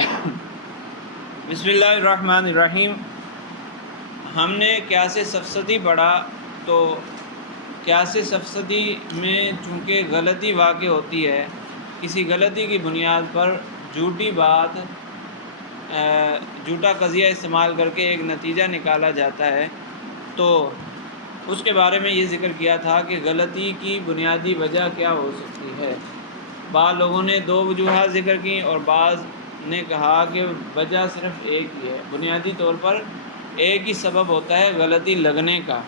بسم اللہ الرحمن الرحیم۔ ہم نے قیاس سفسطی پڑھا تو قیاس سفسطی میں چونکہ غلطی واقع ہوتی ہے، کسی غلطی کی بنیاد پر جھوٹی بات جھوٹا قضیہ استعمال کر کے ایک نتیجہ نکالا جاتا ہے، تو اس کے بارے میں یہ ذکر کیا تھا کہ غلطی کی بنیادی وجہ کیا ہو سکتی ہے۔ بعض لوگوں نے دو وجوہات ذکر کی اور بعض نے کہا کہ وجہ صرف ایک ہی ہے۔ بنیادی طور پر ایک ہی سبب ہوتا ہے غلطی لگنے کا،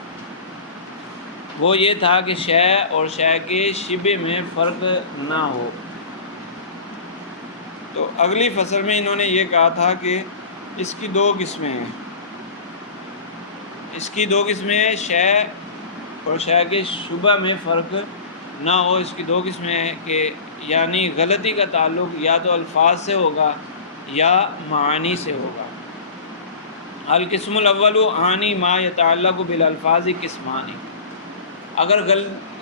وہ یہ تھا کہ شے اور شے کے شبہ میں فرق نہ ہو۔ تو اگلی فصل میں انہوں نے یہ کہا تھا کہ اس کی دو قسمیں ہیں، شے اور شے کے شبہ میں فرق نہ ہو۔ اس کی دو قسمیں ہیں کہ یعنی غلطی کا تعلق یا تو الفاظ سے ہوگا یا معانی سے ہوگا۔ القسم الاول عانی ما یتعلق بالالفاظ قسمانی، اگر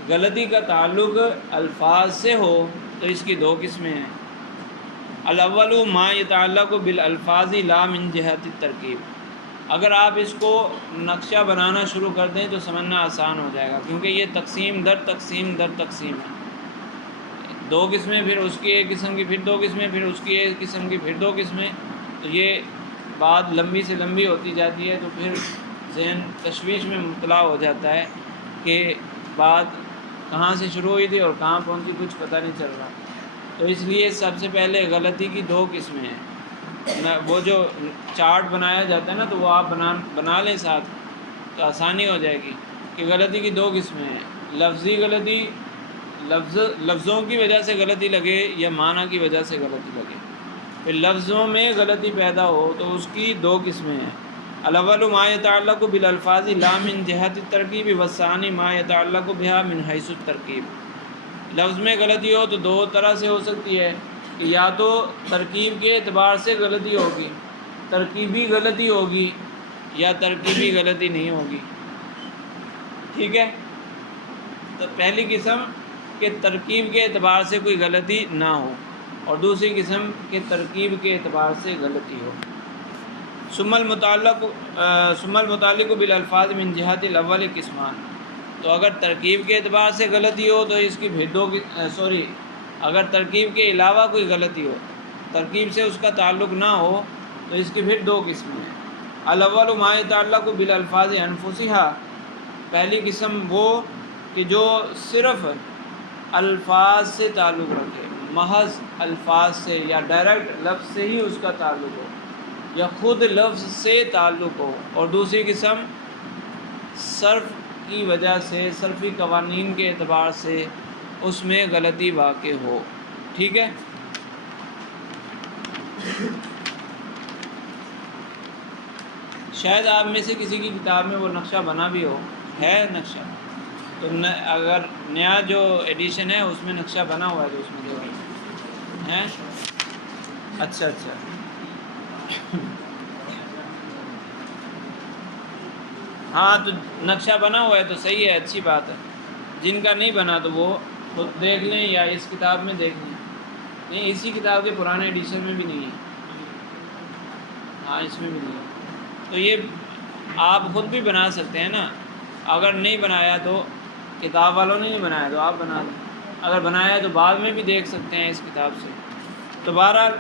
غلطی کا تعلق الفاظ سے ہو تو اس کی دو قسمیں ہیں۔ الاول ما یتعلق بالالفاظ لا من جہت الترکیب، اگر آپ اس کو نقشہ بنانا شروع کر دیں تو سمجھنا آسان ہو جائے گا، کیونکہ یہ تقسیم در تقسیم در تقسیم ہے۔ دو قسمیں، پھر اس کی ایک قسم کی، پھر دو قسمیں، پھر اس کی ایک قسم کی، پھر دو قسمیں، تو یہ بات لمبی سے لمبی ہوتی جاتی ہے، تو پھر ذہن تشویش میں مبتلا ہو جاتا ہے کہ بات کہاں سے شروع ہوئی تھی اور کہاں پہنچی، کچھ پتہ نہیں چل رہا۔ تو اس لیے سب سے پہلے غلطی کی دو قسمیں ہیں۔ وہ جو چارٹ بنایا جاتا ہے نا، تو وہ آپ بنا لیں ساتھ تو آسانی ہو جائے گی کہ غلطی کی دو قسمیں ہیں، لفظی غلطی، لفظوں کی وجہ سے غلطی لگے یا معنی کی وجہ سے غلطی لگے۔ پھر لفظوں میں غلطی پیدا ہو تو اس کی دو قسمیں ہیں۔ الاول ما یتعلق بالالفاظ لا من جہت الترکیب والثانی ما یتعلق بها من حیث الترکیب، لفظ میں غلطی ہو تو دو طرح سے ہو سکتی ہے کہ یا تو ترکیب کے اعتبار سے غلطی ہوگی، ترکیبی غلطی ہوگی، یا ترکیبی غلطی نہیں ہوگی۔ ٹھیک ہے، تو پہلی قسم کہ ترکیب کے اعتبار سے کوئی غلطی نہ ہو، اور دوسری قسم کہ ترکیب کے اعتبار سے غلطی ہو۔ ثم المتعلق بالالفاظ من جہت الاول قسمان، تو اگر ترکیب کے اعتبار سے غلطی ہو تو اس کی پھر اگر ترکیب کے علاوہ کوئی غلطی ہو، ترکیب سے اس کا تعلق نہ ہو، تو اس کی پھر دو قسمیں ہیں۔ الاول ما یتعلق بالالفاظ انفسها، پہلی قسم وہ کہ جو صرف الفاظ سے تعلق رکھے، محض الفاظ سے یا ڈائریکٹ لفظ سے ہی اس کا تعلق ہو، یا خود لفظ سے تعلق ہو، اور دوسری قسم صرف کی وجہ سے، صرفی قوانین کے اعتبار سے اس میں غلطی واقع ہو۔ ٹھیک ہے، شاید آپ میں سے کسی کی کتاب میں وہ نقشہ بنا بھی ہو، ہے نقشہ، تو اگر نیا جو ایڈیشن ہے اس میں نقشہ بنا ہوا ہے تو اس میں جو ہے، اچھا ہاں، تو نقشہ بنا ہوا ہے تو صحیح ہے، اچھی بات ہے۔ جن کا نہیں بنا تو وہ خود دیکھ لیں یا اس کتاب میں دیکھ لیں۔ نہیں، اسی کتاب کے پرانے ایڈیشن میں بھی نہیں ہے، ہاں اس میں بھی نہیں ہے، تو یہ آپ خود بھی بنا سکتے ہیں نا۔ اگر نہیں بنایا تو کتاب والوں نے نہیں بنایا تو آپ بنا دیں، اگر بنایا تو بعد میں بھی دیکھ سکتے ہیں اس کتاب سے۔ تو بہرحال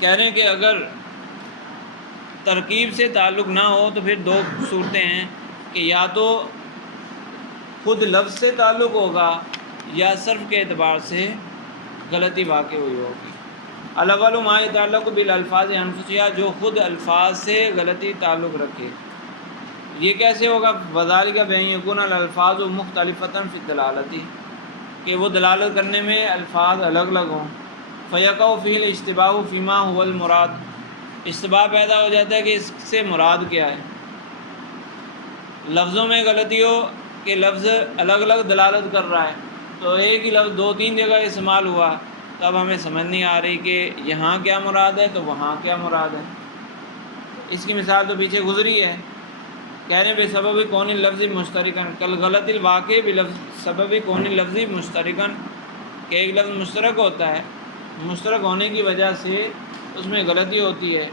کہہ رہے ہیں کہ اگر ترکیب سے تعلق نہ ہو تو پھر دو صورتیں ہیں کہ یا تو خود لفظ سے تعلق ہوگا یا صرف کے اعتبار سے غلطی واقع ہوئی ہوگی۔ الاول ما یتعلق بالالفاظ انفسها، جو خود الفاظ سے غلطی تعلق رکھے، یہ کیسے ہوگا؟ وذالک بان یکون الالفاظ مختلفۃ فی الدلالۃ، کہ وہ دلالت کرنے میں الفاظ الگ الگ ہوں۔ فیقع فیہ الاشتباہ فیما هو المراد، اشتباہ پیدا ہو جاتا ہے کہ اس سے مراد کیا ہے۔ لفظوں میں غلطی ہو کہ لفظ الگ الگ دلالت کر رہا ہے، تو ایک ہی لفظ دو تین جگہ استعمال ہوا، تب ہمیں سمجھ نہیں آ رہی کہ یہاں کیا مراد ہے تو وہاں کیا مراد ہے۔ اس کی مثال تو پیچھے گزری ہے، کہہ رہے ہیں بے سبب کون لفظ مشترکن کل غلط الواقع بلفظ سبب کون لفظ مشترکن، کہ ایک لفظ مشترک ہوتا ہے مشترک ہونے کی وجہ سے اس میں غلطی ہوتی ہے۔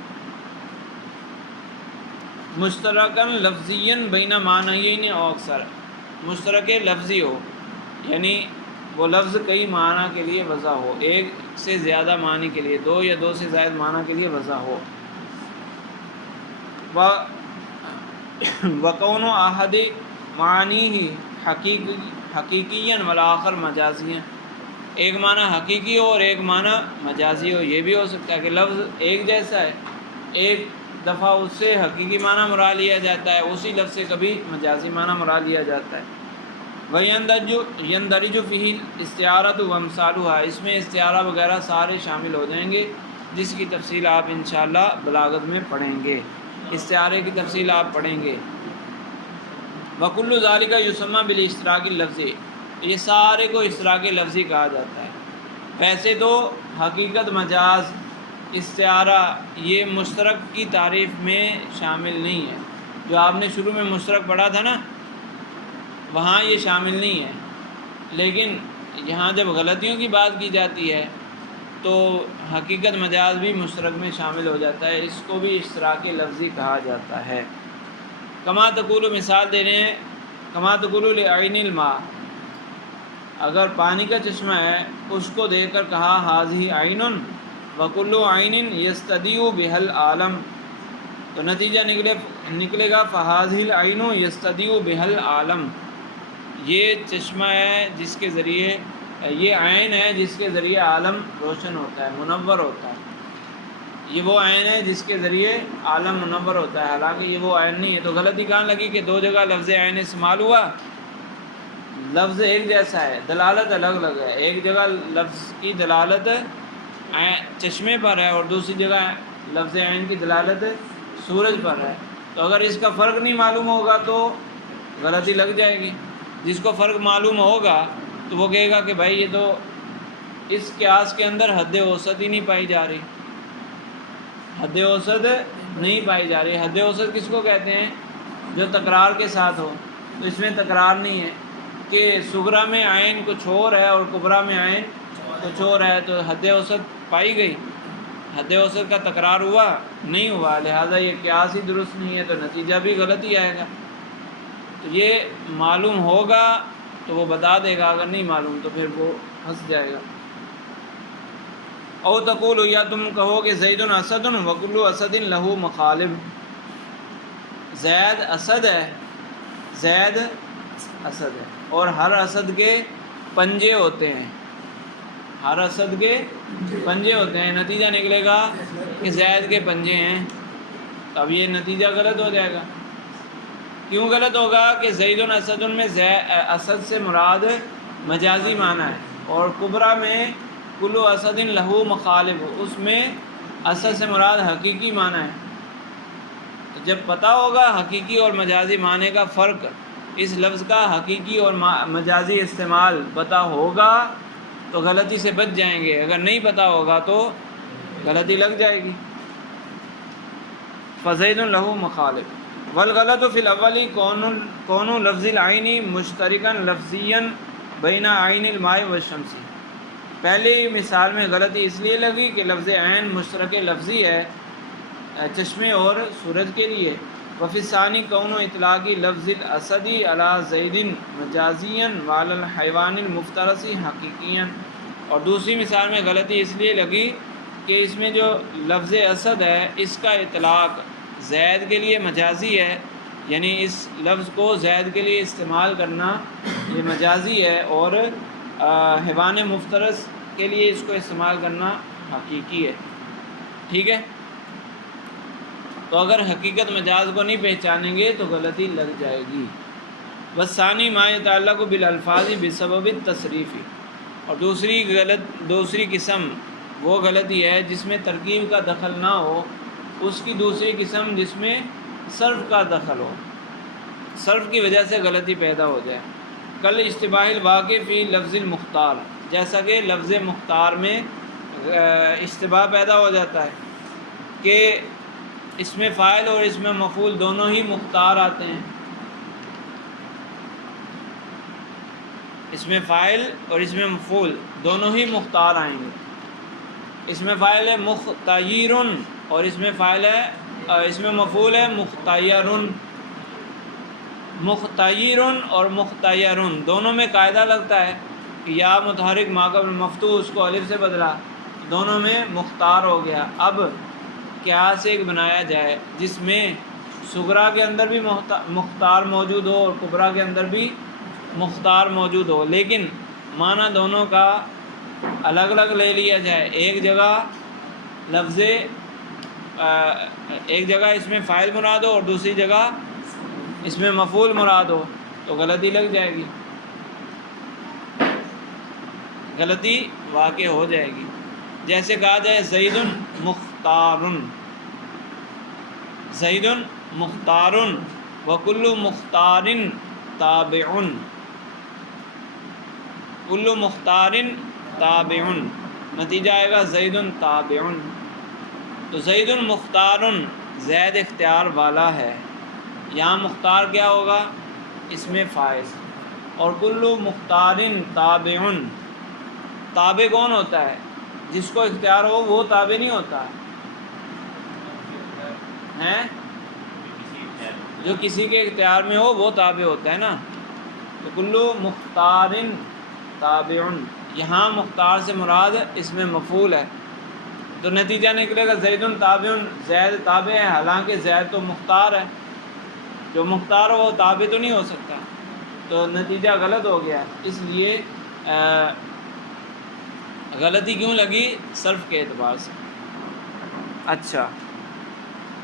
مشترکن لفظیًا بین معنیین او اکثر، مشترک لفظی ہو یعنی وہ لفظ کئی معنی کے لیے وضع ہو، ایک سے زیادہ معنی کے لیے، دو یا دو سے زائد معنی کے لیے وضع ہو۔ وَكَوْنُ أَحَدِ مَعَانِيهِ حقیقیًا والآخر مجازیًا، ایک معنی حقیقی ہو اور ایک معنی مجازی ہو۔ یہ بھی ہو سکتا ہے کہ لفظ ایک جیسا ہے، ایک دفعہ اس سے حقیقی معنی مراد لیا جاتا ہے، اسی لفظ سے کبھی مجازی معنی مراد لیا جاتا ہے۔ وَيَنْدَرِجُ فِيهِ الِاسْتِعَارَةُ وَأَمْثَالُهَا، اس میں استعارہ وغیرہ سارے شامل ہو جائیں گے، جس کی تفصیل آپ انشاءاللہ بلاغت میں پڑھیں گے، استعارے کی تفصیل آپ پڑھیں گے۔ وَكُلُّ ذَلِكَ يُسَمَّى بِالِاشْتِرَاكِ اللَّفْظِ، یہ سارے کو اشتراک لفظی کہا جاتا ہے۔ ویسے تو حقیقت، مجاز، استعارہ یہ مشترک کی تعریف میں شامل نہیں ہے، جو آپ نے شروع میں مشترک پڑھا تھا نا، وہاں یہ شامل نہیں ہے، لیکن یہاں جب غلطیوں کی بات کی جاتی ہے تو حقیقت، مجاز بھی مشترک میں شامل ہو جاتا ہے، اس کو بھی اشتراک لفظی کہا جاتا ہے۔ کما تقول، مثال دے رہے ہیں، کما تقول لعین الماء، اگر پانی کا چشمہ ہے اس کو دیکھ کر کہا ھذہ عین وکل عین یستضیء بها العالم، تو نتیجہ نکلے گا فھذہ العین یستضیء بها العالم، یہ چشمہ ہے جس کے ذریعے، یہ عین ہے جس کے ذریعے عالم روشن ہوتا ہے، منور ہوتا ہے، یہ وہ عین ہے جس کے ذریعے عالم منور ہوتا ہے، حالانکہ یہ وہ عین نہیں ہے۔ تو غلطی کہاں لگی کہ دو جگہ لفظ عین استعمال ہوا، لفظ ایک جیسا ہے، دلالت الگ الگ ہے، ایک جگہ لفظ کی دلالت چشمے پر ہے اور دوسری جگہ لفظ عین کی دلالت سورج پر ہے، تو اگر اس کا فرق نہیں معلوم ہوگا تو غلطی لگ جائے گی۔ جس کو فرق معلوم ہوگا تو وہ کہے گا کہ بھائی یہ تو اس قیاس کے اندر حد اوسط ہی نہیں پائی جا رہی، حد اوسط نہیں پائی جا رہی۔ حد اوسط کس کو کہتے ہیں؟ جو تکرار کے ساتھ ہو، تو اس میں تکرار نہیں ہے کہ صغریٰ میں عین کچھ اور ہے اور کبریٰ میں عین کچھ اور ہے، تو حد اوسط پائی گئی، حد اوسط کا تکرار ہوا نہیں ہوا، لہٰذا یہ قیاس ہی درست نہیں ہے، تو نتیجہ بھی غلط ہی آئے گا۔ تو یہ معلوم ہوگا تو وہ بتا دے گا، اگر نہیں معلوم تو پھر وہ پھنس جائے گا۔ او تقول، یا تم کہو کہ زید اسد وکل اسد لہ مخالب، زید اسد ہے، زید اسد ہے اور ہر اسد کے پنجے ہوتے ہیں، ہر اسد کے پنجے ہوتے ہیں، نتیجہ نکلے گا کہ زید کے پنجے ہیں، اب یہ نتیجہ غلط ہو جائے گا۔ کیوں غلط ہوگا؟ کہ زید اسد میں اسد سے مراد مجازی معنی ہے، اور کبریٰ میں کل اسد لہو مخالب، اس میں اسد سے مراد حقیقی معنی ہے۔ تو جب پتہ ہوگا حقیقی اور مجازی معنی کا فرق، اس لفظ کا حقیقی اور مجازی استعمال پتہ ہوگا تو غلطی سے بچ جائیں گے، اگر نہیں پتہ ہوگا تو غلطی لگ جائے گی۔ فزید لہو مخالب، والغلط فی الاول کون لفظ العین مشترکا لفظیا بین عین الماء والشمس، پہلی مثال میں غلطی اس لیے لگی کہ لفظ عین مشترک لفظی ہے چشمے اور سورج کے لیے، وفی الثانی کون اطلاق لفظ الاسد علی زید مجازیا وعلی الحیوان المفترس حقیقیا، اور دوسری مثال میں غلطی اس لیے لگی کہ اس میں جو لفظ اسد ہے اس کا اطلاق زید کے لیے مجازی ہے، یعنی اس لفظ کو زید کے لیے استعمال کرنا یہ مجازی ہے، اور حیوان مفترس کے لیے اس کو استعمال کرنا حقیقی ہے۔ ٹھیک ہے، تو اگر حقیقت مجاز کو نہیں پہچانیں گے تو غلطی لگ جائے گی۔ والثانی ما یتعلق بالالفاظ بسبب التصریف، اور دوسری قسم وہ غلطی ہے جس میں ترکیب کا دخل نہ ہو، اس کی دوسری قسم جس میں صرف کا دخل ہو، صرف کی وجہ سے غلطی پیدا ہو جائے۔ کل اشتباہ الواقع فی لفظ المختار، جیسا کہ لفظ مختار میں اشتباہ پیدا ہو جاتا ہے کہ اس میں فاعل اور اس میں مفعول دونوں ہی مختار آتے ہیں، اس میں فاعل اور اس میں مفعول دونوں ہی مختار آئیں گے، اس میں فاعل ہے مختیرن اور اس میں فاعل ہے اس میں مفعول ہے مختیرن. مختیرن اور مختیرن دونوں میں قاعدہ لگتا ہے کہ یا متحرک ما قبل مفتوح اس کو الف سے بدلا، دونوں میں مختار ہو گیا. اب قیاس ایک بنایا جائے جس میں صغرا کے اندر بھی مختار موجود ہو اور کبرا کے اندر بھی مختار موجود ہو، لیکن معنی دونوں کا الگ الگ لے لیا جائے. ایک جگہ لفظ ایک جگہ اس میں فاعل مراد ہو اور دوسری جگہ اس میں مفعول مراد ہو تو غلطی لگ جائے گی، غلطی واقع ہو جائے گی. جیسے کہا جائے زید مختارن، زید مختارن وکل مختارن تابعن، کل مختارن تابعن، نتیجہ آئے گا زید تابعن. تو زید مختارن زید اختیار والا ہے، یہاں مختار کیا ہوگا؟ اس میں فاعل. اور کل مختارن تابعن، تابع کون ہوتا ہے؟ جس کو اختیار ہو وہ تابع نہیں ہوتا ہے، جو کسی کے اختیار میں ہو وہ تابع ہوتا ہے نا. تو کلو مختارن تابعن، یہاں مختار سے مراد اس میں مفعول ہے، تو نتیجہ نکلے گا زید تابعن، زید تابع ہے حالانکہ زید تو مختار ہے، جو مختار ہو وہ تابع تو نہیں ہو سکتا، تو نتیجہ غلط ہو گیا. اس لیے غلطی کیوں لگی؟ صرف کے اعتبار سے. اچھا،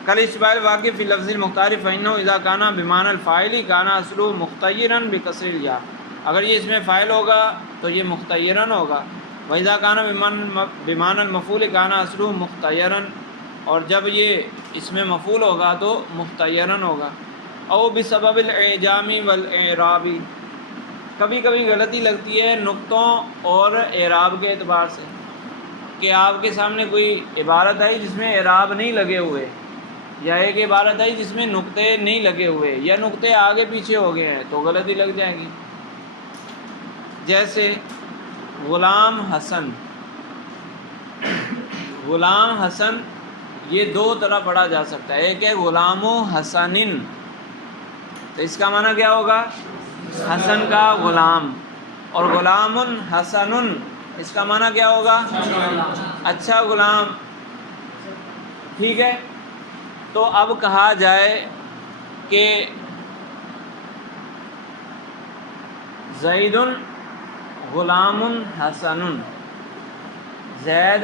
کل اشتباہ الواقع فی لفظ المختار فإنه اذا كان بمعنى الفاعل كان اصله مختیرا بکسر الیا، اگر یہ اس میں فاعل ہوگا تو یہ مختیرا ہوگا. وإذا كان بمعنى المفعول كان اصله مختیرا، اور جب یہ اس میں مفعول ہوگا تو مختیرا ہوگا. او بسبب الاعجام والاعراب، کبھی کبھی غلطی لگتی ہے نقطوں اور اعراب کے اعتبار سے، کہ آپ کے سامنے کوئی عبارت آئی جس میں اعراب نہیں لگے ہوئے، یا ایک عبارت آئی جس میں نقطے نہیں لگے ہوئے یا نقطے آگے پیچھے ہو گئے ہیں تو غلطی لگ جائے گی. جیسے غلام حسن، غلام حسن یہ دو طرح پڑھا جا سکتا ہے، ایک ہے غلام و حسنن، تو اس کا معنی کیا ہوگا؟ حسن کا غلام، اور غلام حسنن اس کا معنی کیا ہوگا؟ اچھا غلام. ٹھیک ہے، تو اب کہا جائے کہ زید غلام حسن، زید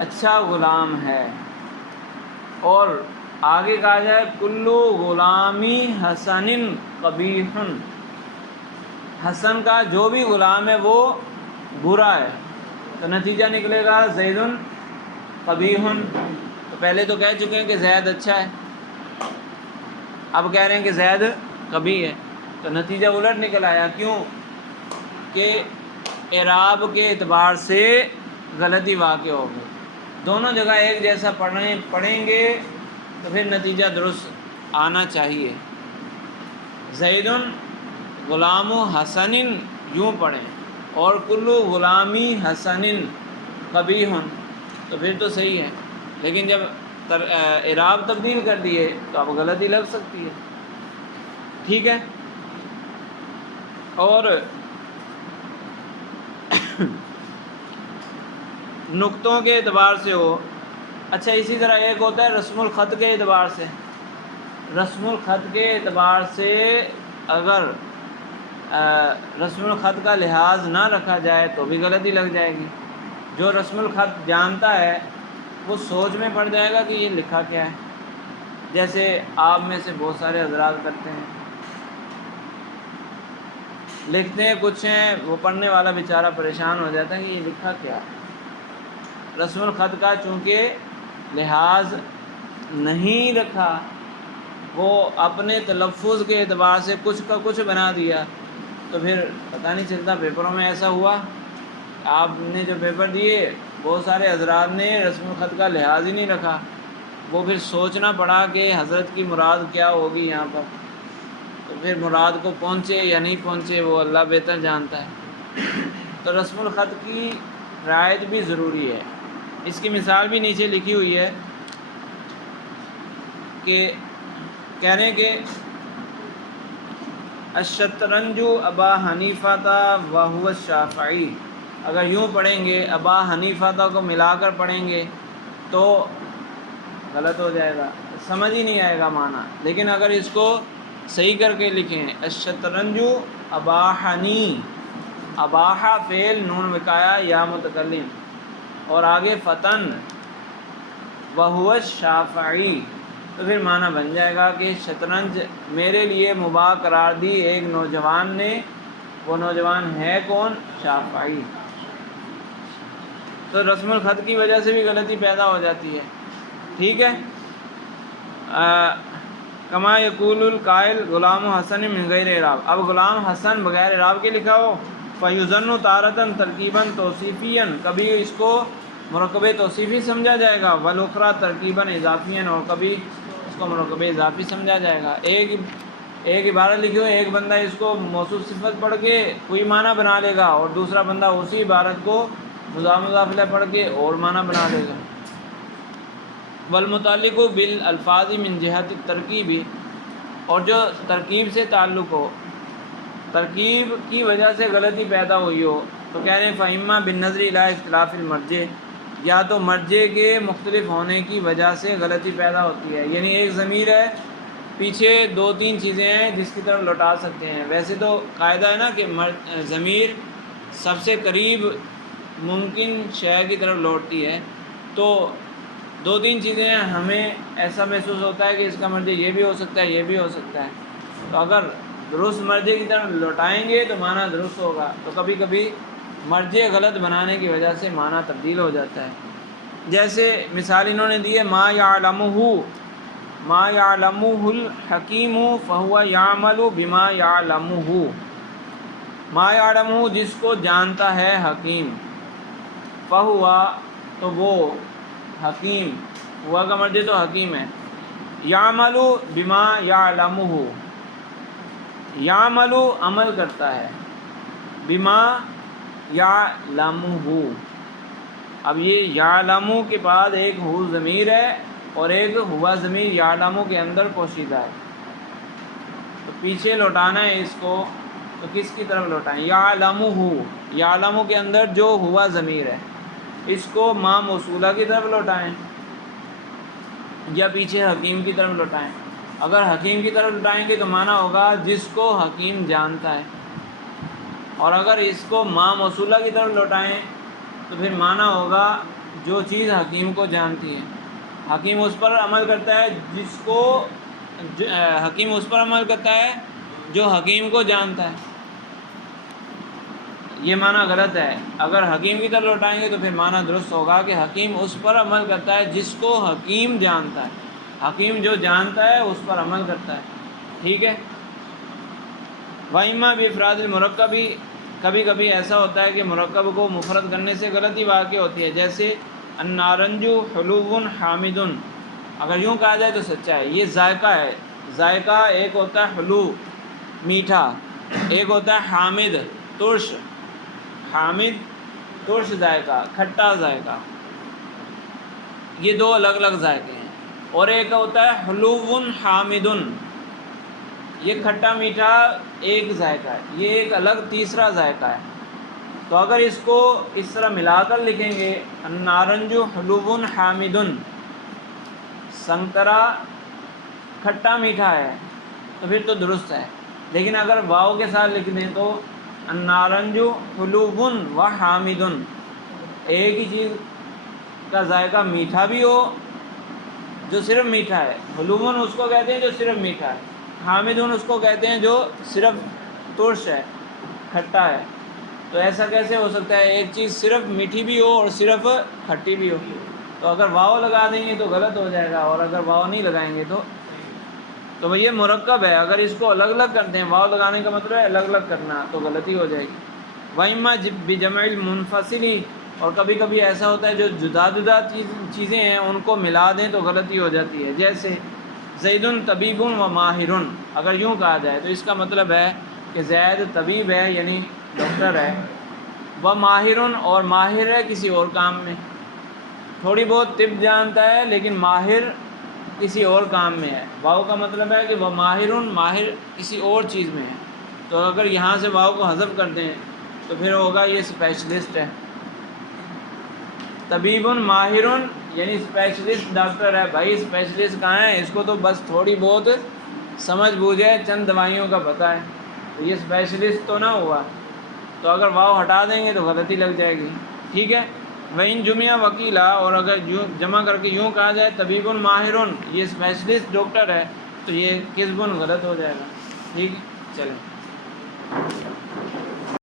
اچھا غلام ہے، اور آگے کہا جائے کلو غلامی حسن قبیح، حسن کا جو بھی غلام ہے وہ برا ہے، تو نتیجہ نکلے گا زید قبیح. تو پہلے تو کہہ چکے ہیں کہ زید اچھا ہے، اب کہہ رہے ہیں کہ زید قبیح ہے، تو نتیجہ الٹ نکل آیا. کیوں؟ کہ اعراب کے اعتبار سے غلطی واقع ہو گئی. دونوں جگہ ایک جیسا پڑھیں گے تو پھر نتیجہ درست آنا چاہیے. زید غلام حسن یوں پڑھیں اور کلو غلامی حسن قبیح، تو پھر تو صحیح ہے. لیکن جب اعراب تبدیل کر دیے تو اب غلطی لگ سکتی ہے. ٹھیک ہے، اور نقطوں کے اعتبار سے ہو. اچھا، اسی طرح ایک ہوتا ہے رسم الخط کے اعتبار سے. رسم الخط کے اعتبار سے اگر رسم الخط کا لحاظ نہ رکھا جائے تو بھی غلطی لگ جائے گی. جو رسم الخط جانتا ہے وہ سوچ میں پڑ جائے گا کہ یہ لکھا کیا ہے. جیسے آپ میں سے بہت سارے حضرات کرتے ہیں، لکھتے ہیں کچھ ہیں، وہ پڑھنے والا بیچارہ پریشان ہو جاتا ہے کہ یہ لکھا کیا ہے. رسم الخط کا چونکہ لحاظ نہیں رکھا، وہ اپنے تلفظ کے اعتبار سے کچھ کا کچھ بنا دیا، تو پھر پتہ نہیں چلتا. پیپروں میں ایسا ہوا، آپ نے جو پیپر دیے بہت سارے حضرات نے رسم الخط کا لحاظ ہی نہیں رکھا، وہ پھر سوچنا پڑا کہ حضرت کی مراد کیا ہوگی یہاں پر. تو پھر مراد کو پہنچے یا نہیں پہنچے وہ اللہ بہتر جانتا ہے. تو رسم الخط کی رعایت بھی ضروری ہے. اس کی مثال بھی نیچے لکھی ہوئی ہے کہ کہہ رہے ہیں کہ الشطرنج ابا حنیفہ وہو الشافعی، اگر یوں پڑھیں گے ابا حنیفہ کو ملا کر پڑھیں گے تو غلط ہو جائے گا، سمجھ ہی نہیں آئے گا معنی. لیکن اگر اس کو صحیح کر کے لکھیں الشطرنج اباحنی، اباحہ فعل نون وقایا یا متکلم اور آگے فتن وہو الشافعی، تو پھر معنی بن جائے گا کہ شطرنج میرے لیے مباح قرار دی ایک نوجوان نے، وہ نوجوان ہے کون؟ شافعی. تو رسم الخط کی وجہ سے بھی غلطی پیدا ہو جاتی ہے. ٹھیک ہے. کما یقول القائل غلام حسن من غیر اعراب، اب غلام حسن بغیر اعراب کے لکھا ہو فیظن تارتاً ترکیباً توصیفیاً، کبھی اس کو مرکب توصیفی سمجھا جائے گا، والاخری ترکیباً اضافیاً، اور کبھی اس کو مرکب اضافی سمجھا جائے گا. ایک عبارت لکھی ہو، ایک بندہ اس کو موصوف صفت پڑھ کے کوئی معنی بنا لے گا اور دوسرا بندہ اسی عبارت کو مضاف مضاف الیہ پڑھ کے اور معنی بنا لے گا. والمتعلق بالالفاظ من جہت الترکیب، اور جو ترکیب سے تعلق ہو، ترکیب کی وجہ سے غلطی پیدا ہوئی ہو، تو کہہ رہے ہیں فإما بالنظر الی اختلاف المرجع، یا تو مرجع کے مختلف ہونے کی وجہ سے غلطی پیدا ہوتی ہے. یعنی ایک ضمیر ہے، پیچھے دو تین چیزیں ہیں جس کی طرف لوٹا سکتے ہیں. ویسے تو قاعدہ ہے نا کہ ضمیر سب سے قریب ممکن شے کی طرف لوٹتی ہے، تو دو تین چیزیں ہیں، ہمیں ایسا محسوس ہوتا ہے کہ اس کا مرجع یہ بھی ہو سکتا ہے، یہ بھی ہو سکتا ہے. تو اگر درست مرجع کی طرف لوٹائیں گے تو معنی درست ہوگا. تو کبھی کبھی مرجع غلط بنانے کی وجہ سے معنی تبدیل ہو جاتا ہے. جیسے مثال انہوں نے دی ہے ما یعلمہ الحکیم فہو یعمل بما یعلمہ، ما یعلمہ جس کو جانتا ہے حکیم، فہو تو وہ حکیم، ہوا کا مرجع تو حکیم ہے، یعمل بما یعلمہ، یعمل عمل کرتا ہے، بما یعلمہ. اب یہ یعلمہ کے بعد ایک ہو ضمیر ہے اور ایک ہوا ضمیر یعلمہ کے اندر پوشیدہ ہے، تو پیچھے لوٹانا ہے اس کو، تو کس کی طرف لوٹائیں؟ یعلمہ، یعلمہ کے اندر جو ہوا ضمیر ہے اس کو ما موصولہ کی طرف لوٹائیں یا پیچھے حکیم کی طرف لوٹائیں. اگر حکیم کی طرف لوٹائیں گے تو معنی ہوگا جس کو حکیم جانتا ہے، اور اگر اس کو ما موصولہ کی طرف لوٹائیں تو پھر معنی ہوگا جو چیز حکیم کو جانتی ہے. حکیم اس پر عمل کرتا ہے جس کو حکیم اس پر عمل کرتا ہے جو حکیم کو جانتا ہے. یہ معنی غلط ہے. اگر حکیم کی طرف لوٹائیں گے تو پھر معنی درست ہوگا کہ حکیم اس پر عمل کرتا ہے جس کو حکیم جانتا ہے، حکیم جو جانتا ہے اس پر عمل کرتا ہے. ٹھیک ہے. وَإِمَّا بِإِفْرَادِ الْمُرَكَّبِ، کبھی کبھی ایسا ہوتا ہے کہ مرکب کو مفرد کرنے سے غلطی واقع ہوتی ہے. جیسے النارنج حلو حامد، اگر یوں کہا جائے تو سچا ہے، یہ ذائقہ ہے. ذائقہ ایک ہوتا ہے حلو میٹھا، ایک ہوتا ہے حامد ترش. حامد ترش ذائقہ، کھٹا ذائقہ، یہ دو الگ الگ ذائقے ہیں. اور ایک ہوتا ہے حلو حامد، یہ کھٹا میٹھا ایک ذائقہ ہے، یہ ایک الگ تیسرا ذائقہ ہے. تو اگر اس کو اس طرح ملا کر لکھیں گے النارنج حلو حامد، سنترا کھٹا میٹھا ہے، تو پھر تو درست ہے. لیکن اگر واو کے ساتھ لکھ دیں تو النارنج حلو و حامد، ایک ہی چیز کا ذائقہ میٹھا بھی ہو جو صرف میٹھا ہے، حلوون اس کو کہتے ہیں جو صرف میٹھا ہے، حامدون اس کو کہتے ہیں جو صرف ترش ہے، کھٹا ہے. تو ایسا کیسے ہو سکتا ہے ایک چیز صرف میٹھی بھی ہو اور صرف کھٹی بھی ہو؟ تو اگر واو لگا دیں گے تو غلط ہو جائے گا، اور اگر واو نہیں لگائیں گے تو یہ مرکب ہے. اگر اس کو الگ الگ کرتے ہیں، واو لگانے کا مطلب ہے الگ الگ کرنا، تو غلطی ہو جائے گی. وَإِمَّا بِجَمْعِ الْمُنْفَصِلِ، اور کبھی کبھی ایسا ہوتا ہے جو جدا جدا چیزیں ہیں ان کو ملا دیں تو غلطی ہو جاتی ہے. جیسے زید طبیب و ماہر، اگر یوں کہا جائے تو اس کا مطلب ہے کہ زید طبیب ہے یعنی ڈاکٹر ہے، و ماہر اور ماہر ہے کسی اور کام میں. تھوڑی بہت طب جانتا ہے لیکن ماہر کسی اور کام میں ہے. واو کا مطلب ہے کہ وہ ماہر کسی اور چیز میں ہے. تو اگر یہاں سے واو کو حذف کر دیں تو پھر ہوگا یہ اسپیشلسٹ ہے. طبیب ماہر یعنی اسپیشلسٹ ڈاکٹر ہے. بھائی اسپیشلسٹ کہاں ہے؟ اس کو تو بس تھوڑی بہت سمجھ بوجھ ہے، چند دوائیوں کا پتہ ہے، تو یہ اسپیشلسٹ تو نہ ہوا. تو اگر واو ہٹا دیں گے تو غلطی لگ جائے گی. ٹھیک ہے. وَإِن جُمِعَ وَقِيلَ، اور اگر یوں جمع کر کے یوں کہا جائے طبیب ماہر یہ اسپیشلسٹ ڈاکٹر ہے، تو یہ کذب غلط ہو جائے گا. ٹھیک ہے. چلیں.